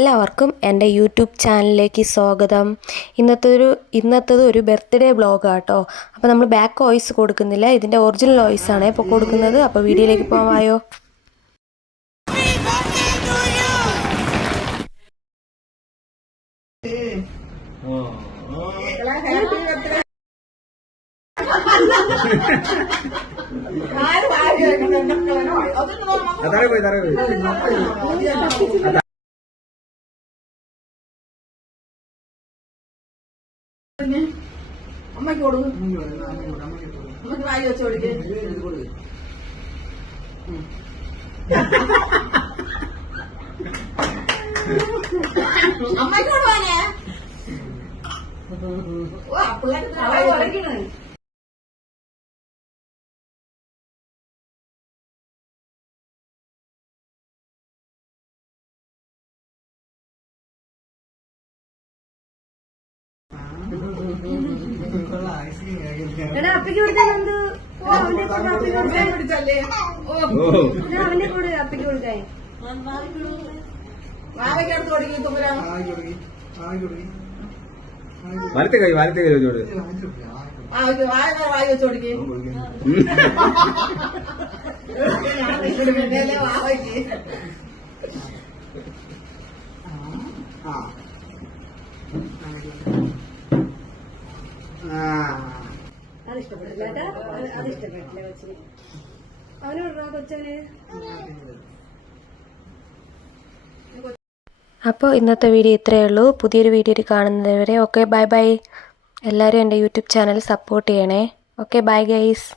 എല്ലാവർക്കും എൻ്റെ യൂട്യൂബ് ചാനലിലേക്ക് സ്വാഗതം. ഇന്നത്തത് ഒരു ബർത്ത്ഡേ വ്ളോഗാട്ടോ. അപ്പോൾ നമ്മൾ ബാക്ക് വോയിസ് കൊടുക്കുന്നില്ല, ഇതിൻ്റെ ഒറിജിനൽ വോയിസാണ് ഇപ്പോൾ കൊടുക്കുന്നത്. അപ്പോൾ വീഡിയോയിലേക്ക് പോവായോ. അമ്മയ്ക്ക് കൊടുക്കും. അമ്മയ്ക്ക് വായി വെച്ച് കൊടുക്കേ. അമ്മയ്ക്ക് കൊടുവാനേ. പിള്ളേർക്ക് എടാ അപ്പയ്ക്ക് കൊടുക്കാൻ അവന്റെ കൂടെ അപ്പയ്ക്ക് കൊടുക്കാൻ വാവയ്ക്കടുത്ത് കൊടുക്കി. തുമ്പരാ വലത്തെ കൈ വെച്ചോട്. വാവയ്ക്ക് വായി വെച്ച് കൊടുക്കി. വാവയ്ക്ക് അതിഷ്ടപ്പെട്ടില്ല കേട്ടാ, അതിഷ്ടപ്പെട്ടില്ല കൊച്ചിന്. അവനോട് കൊച്ചന്. അപ്പോൾ ഇന്നത്തെ വീഡിയോ ഇത്രയേ ഉള്ളൂ. പുതിയൊരു വീഡിയോയിൽ കാണുന്നത് വരെ ഓക്കെ, ബൈ ബൈ. എല്ലാവരും എൻ്റെ യൂട്യൂബ് ചാനൽ സപ്പോർട്ട് ചെയ്യണേ. Okay, bye guys.